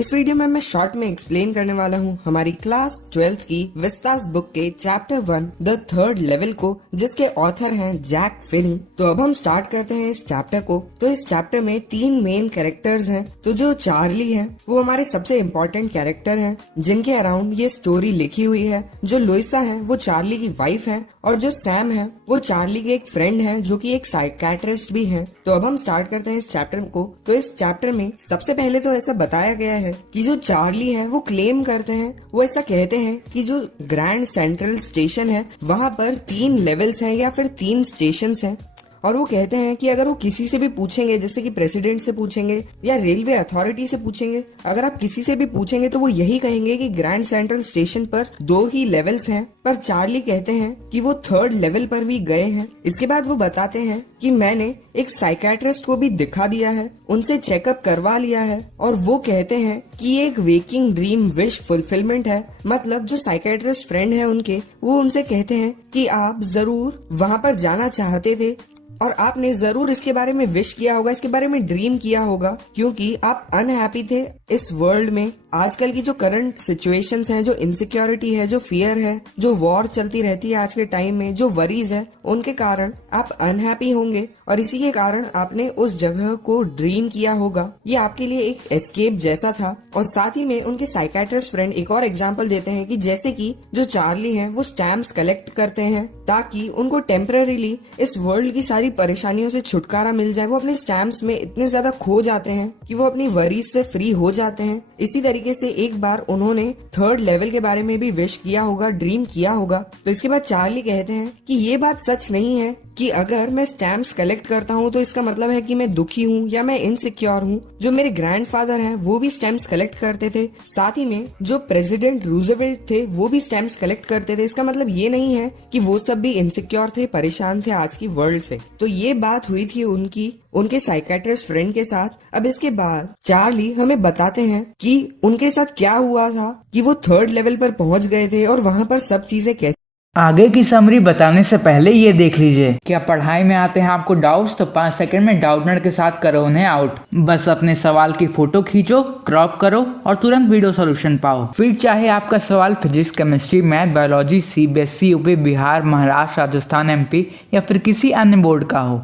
इस वीडियो में मैं शॉर्ट में एक्सप्लेन करने वाला हूँ हमारी क्लास 12th की विस्तास बुक के चैप्टर 1 द थर्ड लेवल को, जिसके ऑथर हैं जैक फिनी। तो अब हम स्टार्ट करते हैं इस चैप्टर को। तो इस चैप्टर में 3 मेन कैरेक्टर्स हैं। तो जो चार्ली है वो हमारे सबसे इम्पोर्टेंट कैरेक्टर हैं, जिनके अराउंड ये स्टोरी लिखी हुई है। जो लुइसा है वो चार्ली की वाइफ है, और जो सैम है वो चार्ली के एक फ्रेंड है जो कि एक साइकियाट्रिस्ट भी है। तो अब हम स्टार्ट करते हैं इस चैप्टर को। तो इस चैप्टर में सबसे पहले तो ऐसा बताया गया है कि जो चार्ली है वो क्लेम करते हैं, वो ऐसा कहते हैं कि जो ग्रैंड सेंट्रल स्टेशन है वहाँ पर 3 लेवल्स हैं या फिर 3 स्टेशंस हैं। और वो कहते हैं कि अगर वो किसी से भी पूछेंगे, जैसे कि प्रेसिडेंट से पूछेंगे या रेलवे अथॉरिटी से पूछेंगे, अगर आप किसी से भी पूछेंगे तो वो यही कहेंगे कि ग्रैंड सेंट्रल स्टेशन पर 2 ही लेवल्स हैं। पर चार्ली कहते हैं कि वो 3rd लेवल पर भी गए हैं। इसके बाद वो बताते हैं कि मैंने एक साइकियाट्रिस्ट को भी दिखा दिया है, उनसे चेकअप करवा लिया है, और वो कहते हैं कि ये एक वेकिंग ड्रीम विश फुलफिलमेंट है। मतलब जो साइकियाट्रिस्ट फ्रेंड है उनके, वो उनसे कहते हैं कि आप जरूर वहाँ पर जाना चाहते थे और आपने जरूर इसके बारे में विश किया होगा, इसके बारे में ड्रीम किया होगा, क्योंकि आप अनहैप्पी थे इस वर्ल्ड में। आजकल की जो करंट सिचुएशंस हैं, जो इनसिक्योरिटी है, जो फियर है, जो वॉर चलती रहती है आज के टाइम में, जो वरीज है, उनके कारण आप अनहैप्पी होंगे और इसी के कारण आपने उस जगह को ड्रीम किया होगा। ये आपके लिए एक एस्केप जैसा था। और साथ ही में उनके साइकियाट्रिस्ट फ्रेंड एक और एग्जाम्पल देते हैं कि जैसे कि जो चार्ली है वो स्टैम्प्स कलेक्ट करते हैं ताकि उनको टेम्पररीली इस वर्ल्ड की सारी परेशानियों से छुटकारा मिल जाए। वो अपने स्टैम्प्स में इतने ज्यादा खो जाते हैं कि वो अपनी वरीज से फ्री हो जाते हैं। इसी तरीके से एक बार उन्होंने 3rd लेवल के बारे में भी विश किया होगा, ड्रीम किया होगा। तो इसके बाद चार्ली कहते हैं कि ये बात सच नहीं है कि अगर मैं स्टैम्प्स कलेक्ट करता हूँ तो इसका मतलब है कि मैं दुखी हूँ या मैं इनसिक्योर हूँ। जो मेरे ग्रैंडफादर हैं वो भी स्टैम्प्स कलेक्ट करते थे, साथ ही में जो प्रेसिडेंट रूजवेल्ट थे वो भी स्टैम्प्स कलेक्ट करते थे। इसका मतलब ये नहीं है कि वो सब भी इनसिक्योर थे, परेशान थे आज की वर्ल्ड से। तो ये बात हुई थी उनके साइकियाट्रिस्ट फ्रेंड के साथ। अब इसके बाद चार्ली हमें बताते हैं कि उनके साथ क्या हुआ था, कि वो 3rd लेवल पर पहुंच गए थे और वहां पर सब चीजें कैसे। आगे की समरी बताने से पहले ये देख लीजिए, क्या पढ़ाई में आते हैं आपको डाउट्स, तो 5 सेकंड में डाउटनर के साथ करो उन्हें आउट। बस अपने सवाल की फोटो खींचो, क्रॉप करो और तुरंत वीडियो सॉल्यूशन पाओ। फिर चाहे आपका सवाल physics, chemistry, math, biology, CBSE, UP, Bihar, Maharashtra, Rajasthan, MP या फिर किसी अन्य बोर्ड का हो,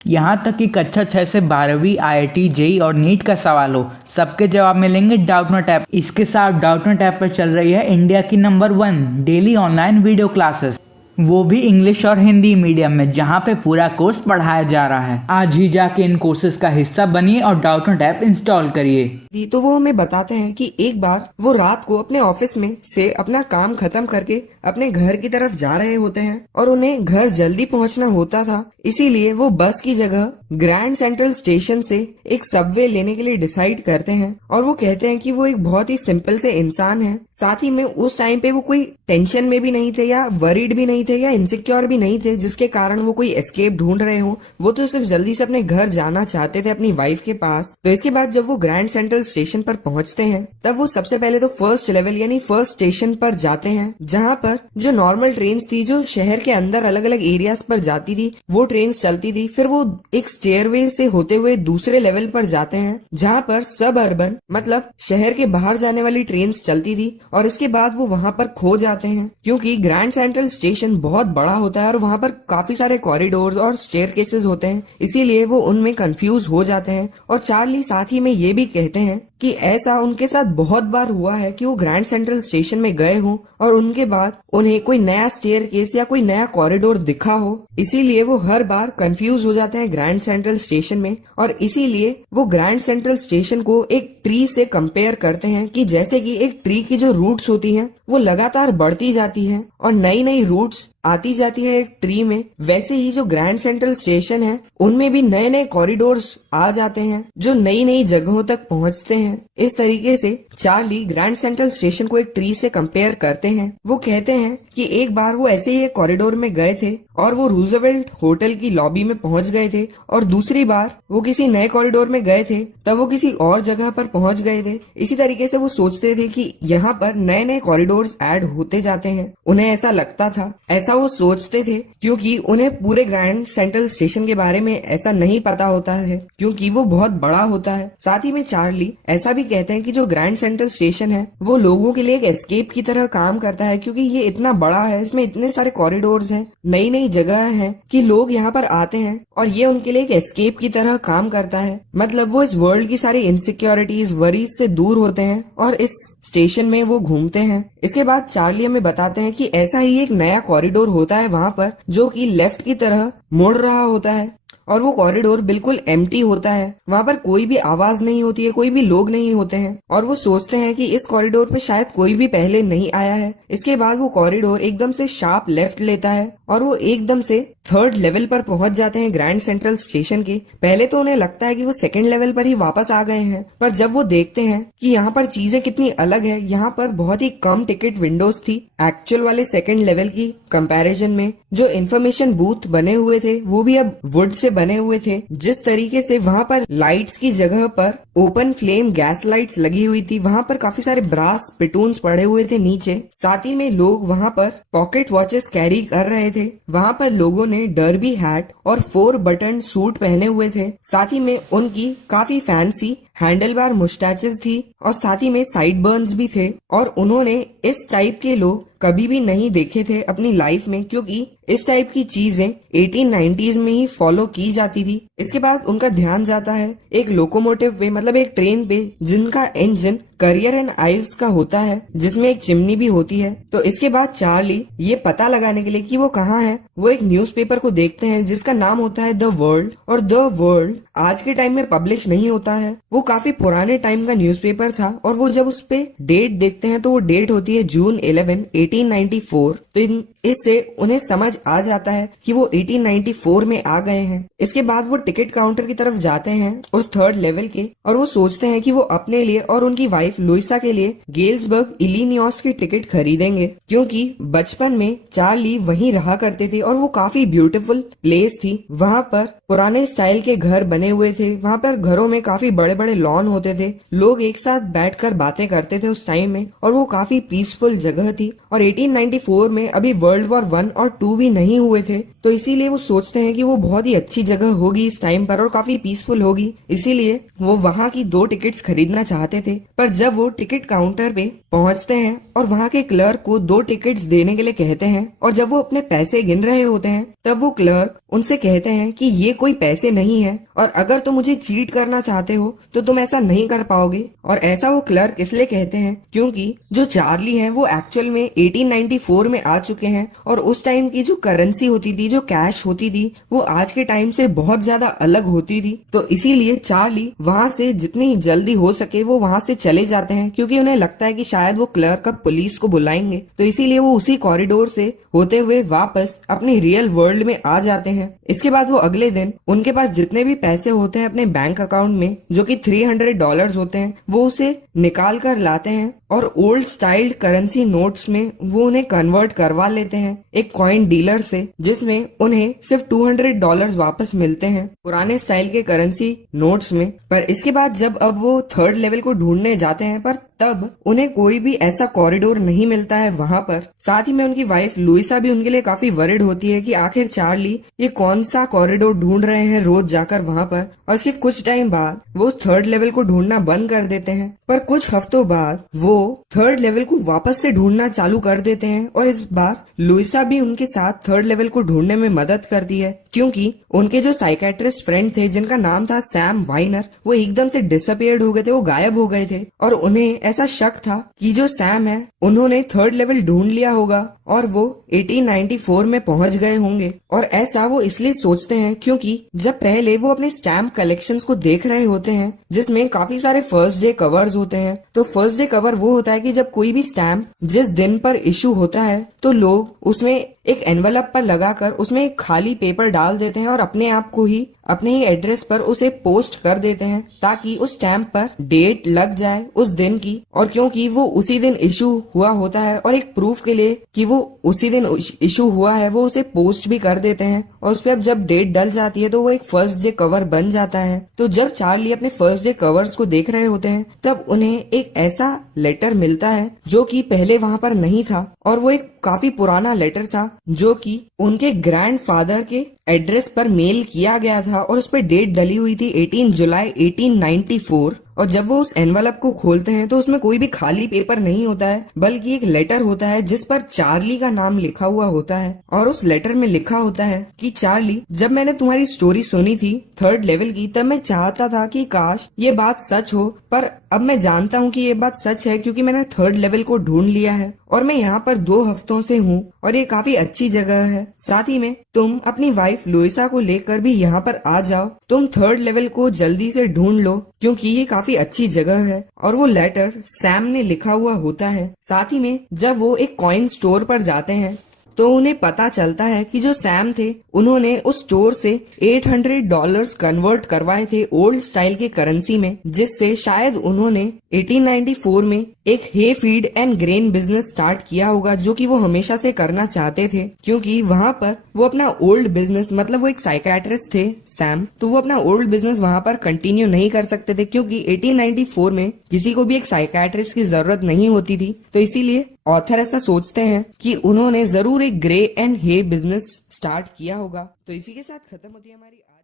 यहाँ तक कि कक्षा 6 से 12वीं IIT, जेई और नीट का सवाल हो, सबके जवाब मिलेंगे डाउटनट ऐप। इसके साथ डाउटनट ऐप पर चल रही है इंडिया की number 1 daily online video classes, वो भी इंग्लिश और हिंदी मीडियम में, जहाँ पे पूरा कोर्स पढ़ाया जा रहा है। आज ही जाके इन कोर्सेज का हिस्सा बनिए और डाउटनट ऐप इंस्टॉल करिए। तो वो हमें बताते हैं कि एक बार वो रात को अपने ऑफिस में से अपना काम खत्म करके अपने घर की तरफ जा रहे होते हैं और उन्हें घर जल्दी पहुंचना होता था, इसीलिए वो बस की जगह ग्रैंड सेंट्रल स्टेशन से एक सबवे लेने के लिए डिसाइड करते हैं। और वो कहते हैं कि वो एक बहुत ही सिंपल से इंसान है, साथ ही में उस टाइम पे वो कोई टेंशन में भी नहीं थे या वरीड भी नहीं थे या इनसिक्योर भी नहीं थे, जिसके कारण वो कोई एस्केप ढूंढ रहे हो। वो तो सिर्फ जल्दी से अपने घर जाना चाहते थे, अपनी वाइफ के पास। तो इसके बाद जब वो ग्रैंड सेंट्रल स्टेशन पर पहुंचते हैं तब वो सबसे पहले तो 1st लेवल यानी 1st स्टेशन पर जाते हैं, जहाँ पर जो नॉर्मल ट्रेन थी जो शहर के अंदर अलग अलग एरियाज पर जाती थी वो ट्रेन चलती थी। फिर वो एक स्टेयरवे से होते हुए दूसरे लेवल पर जाते हैं जहाँ पर सब अर्बन मतलब शहर के बाहर जाने वाली ट्रेन चलती थी। और इसके बाद वो वहाँ पर खो जाते हैं, क्योंकि ग्रैंड सेंट्रल स्टेशन बहुत बड़ा होता है और वहाँ पर काफी सारे कॉरिडोर्स और स्टेयरकेसेस होते हैं, इसीलिए वो उनमें कंफ्यूज हो जाते हैं। और चार्ली साथ ही में ये भी कहते हैं कि ऐसा उनके साथ बहुत बार हुआ है कि वो ग्रैंड सेंट्रल स्टेशन में गए हो और उनके बाद उन्हें कोई नया स्टेयरकेस या कोई नया कॉरिडोर दिखा हो, इसीलिए वो हर बार कंफ्यूज हो जाते हैं ग्रैंड सेंट्रल स्टेशन में। और इसीलिए वो ग्रैंड सेंट्रल स्टेशन को एक ट्री से कंपेयर करते हैं कि जैसे कि एक ट्री की जो रूट्स होती हैं वो लगातार बढ़ती जाती हैं और नई नई रूट्स आती जाती है एक ट्री में, वैसे ही जो ग्रैंड सेंट्रल स्टेशन है उनमें भी नए नए कॉरिडोर्स आ जाते हैं जो नई नई जगहों तक पहुंचते हैं। इस तरीके से चार्ली ग्रैंड सेंट्रल स्टेशन को एक ट्री से कंपेयर करते हैं। वो कहते हैं कि एक बार वो ऐसे ही एक कॉरिडोर में गए थे और वो रूजवेल्ट होटल की लॉबी में पहुंच गए थे, और दूसरी बार वो किसी नए कॉरिडोर में गए थे तब वो किसी और जगह पर पहुंच गए थे। इसी तरीके से वो सोचते थे कि यहाँ पर नए नए कॉरिडोर्स ऐड होते जाते हैं। उन्हें ऐसा लगता था, ऐसा वो सोचते थे, क्योंकि उन्हें पूरे ग्रैंड सेंट्रल स्टेशन के बारे में ऐसा नहीं पता होता है क्योंकि वो बहुत बड़ा होता है। साथ ही में चार्ली ऐसा भी कहते हैं कि जो ग्रैंड सेंट्रल स्टेशन है वो लोगों के लिए एक एस्केप की तरह काम करता है, क्योंकि ये इतना बड़ा है, इसमें इतने सारे कॉरिडोर्स हैं, नई नई जगह हैं कि लोग यहाँ पर आते हैं और ये उनके लिए एक एस्केप की तरह काम करता है। मतलब वो इस वर्ल्ड की सारी इनसिक्योरिटीज, वरीज से दूर होते हैं और इस स्टेशन में वो घूमते हैं। इसके बाद चार्ली हमें बताते हैं कि ऐसा ही एक नया कॉरिडोर होता है वहाँ पर, जो कि लेफ्ट की तरह मुड़ रहा होता है और वो कॉरिडोर बिल्कुल एम्प्टी होता है। वहाँ पर कोई भी आवाज नहीं होती है, कोई भी लोग नहीं होते हैं, और वो सोचते हैं कि इस कॉरिडोर पे शायद कोई भी पहले नहीं आया है। इसके बाद वो कॉरिडोर एकदम से शार्प लेफ्ट लेता है और वो एकदम से थर्ड लेवल पर पहुंच जाते हैं ग्रैंड सेंट्रल स्टेशन के। पहले तो उन्हें लगता है कि वो सेकंड लेवल पर ही वापस आ गए हैं, पर जब वो देखते हैं कि यहाँ पर चीजें कितनी अलग है, यहाँ पर बहुत ही कम टिकट विंडोज थी एक्चुअल वाले सेकंड लेवल की कंपैरिजन में। जो इन्फॉर्मेशन बूथ बने हुए थे वो भी अब वुड से बने हुए थे। जिस तरीके से वहाँ पर लाइट्स की जगह पर ओपन फ्लेम गैस लाइट्स लगी हुई थी, वहाँ पर काफी सारे ब्रास पिटून्स पड़े हुए थे नीचे। साथ ही में लोग वहाँ पर पॉकेट वॉचेस कैरी कर रहे थे। वहाँ पर लोगों ने डर्बी हैट और 4 बटन सूट पहने हुए थे। साथ ही में उनकी काफी फैंसी हैंडलबार मुस्टैचेस थी और साथ ही में साइड बर्न्स भी थे, और उन्होंने इस टाइप के लोग कभी भी नहीं देखे थे अपनी लाइफ में, क्योंकि इस टाइप की चीजें 1890s में ही फॉलो की जाती थी। इसके बाद उनका ध्यान जाता है एक लोकोमोटिव पे, मतलब एक ट्रेन पे, जिनका इंजन करियर एंड आइव्स का होता है, जिसमें एक चिमनी भी होती है। तो इसके बाद चार्ली ये पता लगाने के लिए कि वो कहाँ है, वो एक न्यूज़पेपर को देखते हैं जिसका नाम होता है द वर्ल्ड। और द वर्ल्ड आज के टाइम में पब्लिश नहीं होता है, वो काफी पुराने टाइम का न्यूज़पेपर था, और वो जब उस पे डेट देखते हैं तो वो डेट होती है जून 11, 1894। तो इससे उन्हें समझ आ जाता है कि वो 1894 में आ गए हैं। इसके बाद वो टिकट काउंटर की तरफ जाते हैं उस थर्ड लेवल के, और वो सोचते हैं कि वो अपने लिए और उनकी वाइफ लुइसा के लिए गेल्सबर्ग इलिनियॉस की टिकट खरीदेंगे, क्योंकि बचपन में चार्ली वहीं रहा करते थे और वो काफी ब्यूटीफुल प्लेस थी। वहाँ पर पुराने स्टाइल के घर बने हुए थे, वहाँ पर घरों में काफी बड़े बड़े लॉन होते थे, लोग एक साथ बैठकर बातें करते थे उस टाइम में, और वो काफी पीसफुल जगह थी। और 1894 में अभी वर्ल्ड वॉर 1 और 2 भी नहीं हुए थे, तो इसीलिए वो सोचते हैं कि वो बहुत ही अच्छी जगह होगी इस टाइम पर और काफी पीसफुल होगी, इसीलिए वो वहाँ की 2 टिकट्स खरीदना चाहते थे। पर जब वो टिकट काउंटर पे पहुँचते हैं और वहाँ के क्लर्क को 2 टिकट्स देने के लिए कहते हैं, और जब वो अपने पैसे गिन रहे होते हैं तब वो क्लर्क उनसे कहते हैं कि ये कोई पैसे नहीं है, और अगर तुम मुझे चीट करना चाहते हो तो तुम ऐसा नहीं कर पाओगे। और ऐसा वो क्लर्क इसलिए कहते हैं क्योंकि जो चार्ली हैं वो एक्चुअल में 1894 में आ चुके हैं, और उस टाइम की जो करेंसी होती थी, जो कैश होती थी, वो आज के टाइम से बहुत ज्यादा अलग होती थी। तो इसीलिए चार्ली वहाँ से जितनी जल्दी हो सके वो वहाँ से चले जाते हैं, क्योंकि उन्हें लगता है कि शायद वो क्लर्क अब पुलिस को बुलाएंगे। तो इसीलिए वो उसी कॉरिडोर से होते हुए वापस अपनी रियल वर्ल्ड में आ जाते हैं। इसके बाद वो अगले दिन उनके पास जितने भी पैसे होते हैं अपने बैंक अकाउंट में, जो कि $300 होते हैं, वो उसे निकाल कर लाते हैं और ओल्ड स्टाइल्ड करेंसी नोट्स में वो उन्हें कन्वर्ट करवा लेते हैं एक कॉइन डीलर से, जिसमें उन्हें सिर्फ $200 वापस मिलते हैं पुराने स्टाइल के करेंसी नोट्स में। पर इसके बाद जब अब वो थर्ड लेवल को ढूंढने जाते हैं, पर तब उन्हें कोई भी ऐसा कॉरिडोर नहीं मिलता है वहाँ पर। साथ ही में उनकी वाइफ लुइसा भी उनके लिए काफी वरिड होती है कि आखिर चार्ली ये कौन सा कॉरिडोर ढूंढ रहे हैं रोज जाकर वहाँ पर। और उसके कुछ टाइम बाद वो थर्ड लेवल को ढूंढना बंद कर देते हैं, पर कुछ हफ्तों बाद वो थर्ड लेवल को वापस से ढूंढना चालू कर देते हैं, और इस बार लुइसा भी उनके साथ थर्ड लेवल को ढूंढने में मदद करती है, क्योंकि उनके जो साइकेट्रिस्ट फ्रेंड थे जिनका नाम था सैम वाइनर, वो एकदम से डिसअपियर्ड हो गए थे, वो गायब हो गए थे, और उन्हें ऐसा शक था कि जो सैम है उन्होंने थर्ड लेवल ढूंढ लिया होगा और वो 1894 में पहुंच गए होंगे। और ऐसा वो इसलिए सोचते हैं क्योंकि जब पहले वो अपने स्टैम्प कलेक्शंस को देख रहे होते हैं, जिसमें काफी सारे फर्स्ट डे कवर्स होते हैं। तो फर्स्ट डे कवर वो होता है कि जब कोई भी स्टैम्प जिस दिन पर इशू होता है तो लोग उसमें एक एनवलप पर लगाकर उसमें एक खाली पेपर डाल देते हैं और अपने आप को ही अपने ही एड्रेस पर उसे पोस्ट कर देते हैं ताकि उस स्टैम्प पर डेट लग जाए उस दिन की। और क्योंकि वो उसी दिन इशू हुआ होता है और एक प्रूफ के लिए कि वो उसी दिन इशू हुआ है वो उसे पोस्ट भी कर देते हैं और उस पर जब डेट डल जाती है तो वो एक फर्स्ट डे कवर बन जाता है। तो जब चार्ली अपने फर्स्ट डे कवर्स को देख रहे होते हैं तब उन्हें एक ऐसा लेटर मिलता है जो कि पहले वहां पर नहीं था और वो एक काफी पुराना लेटर था जो कि उनके ग्रैंडफादर के एड्रेस पर मेल किया गया था और उस पर डेट डली हुई थी 18 जुलाई 1894। और जब वो उस एनवलप को खोलते हैं तो उसमें कोई भी खाली पेपर नहीं होता है बल्कि एक लेटर होता है जिस पर चार्ली का नाम लिखा हुआ होता है। और उस लेटर में लिखा होता है कि चार्ली, जब मैंने तुम्हारी स्टोरी सुनी थी थर्ड लेवल की तब मैं चाहता था कि काश ये बात सच हो, पर अब मैं जानता हूँ कि ये बात सच है क्योंकि मैंने थर्ड लेवल को ढूंढ लिया है और मैं यहाँ पर 2 हफ्तों से हूँ और ये काफी अच्छी जगह है। साथ ही में तुम अपनी वाइफ लुइसा को लेकर भी यहाँ पर आ जाओ। तुम थर्ड लेवल को जल्दी से ढूंढ लो क्योंकि ये काफी अच्छी जगह है। और वो लेटर सैम ने लिखा हुआ होता है। साथ ही में जब वो एक कॉइन स्टोर पर जाते हैं तो उन्हें पता चलता है कि जो सैम थे उन्होंने उस स्टोर से $800 कन्वर्ट करवाए थे ओल्ड स्टाइल के करेंसी में, जिससे शायद उन्होंने 1894 में एक hay feed and grain business start किया होगा जो कि वो हमेशा से करना चाहते थे क्योंकि वहाँ पर वो अपना ओल्ड बिजनेस, मतलब वो एक साइकियाट्रिस्ट थे सैम, तो वो अपना ओल्ड बिजनेस वहाँ पर कंटिन्यू नहीं कर सकते थे क्योंकि 1894 में किसी को भी एक साइकियाट्रिस्ट की जरूरत नहीं होती थी। तो इसीलिए ऑथर ऐसा सोचते हैं कि उन्होंने जरूर एक grey and hay business start किया होगा। तो इसी के साथ खत्म होती है हमारी आज